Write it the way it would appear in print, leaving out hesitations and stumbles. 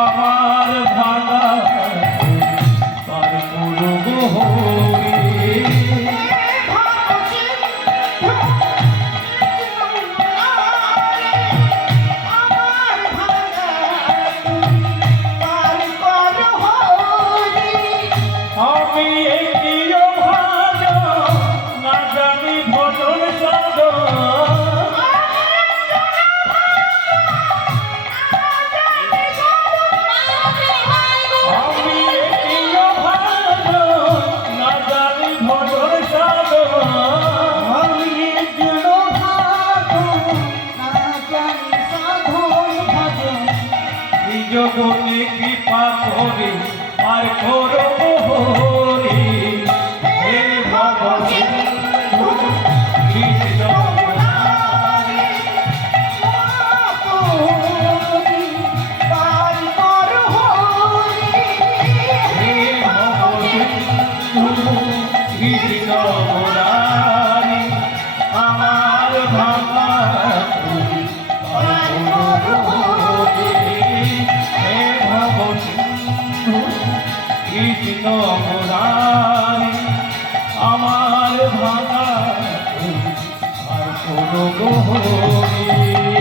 আমার ভাঙা তার পুরো গহরি আমি একটিও ভালো না জানি ভজন সাধন আমি একটিও ভালো না জানি ভজন সাধন আমি একটিও ভালো না জানি সাধন ভজন নিজ গুণে কৃপা করে আর করো হরি হে ভগবান কৃষ্ণ কৃষ্ণ মুরারি আমার ভাঙা হে ভগবান কৃষ্ণ মুরারি আমার ভাঙা আর কোনো গহরি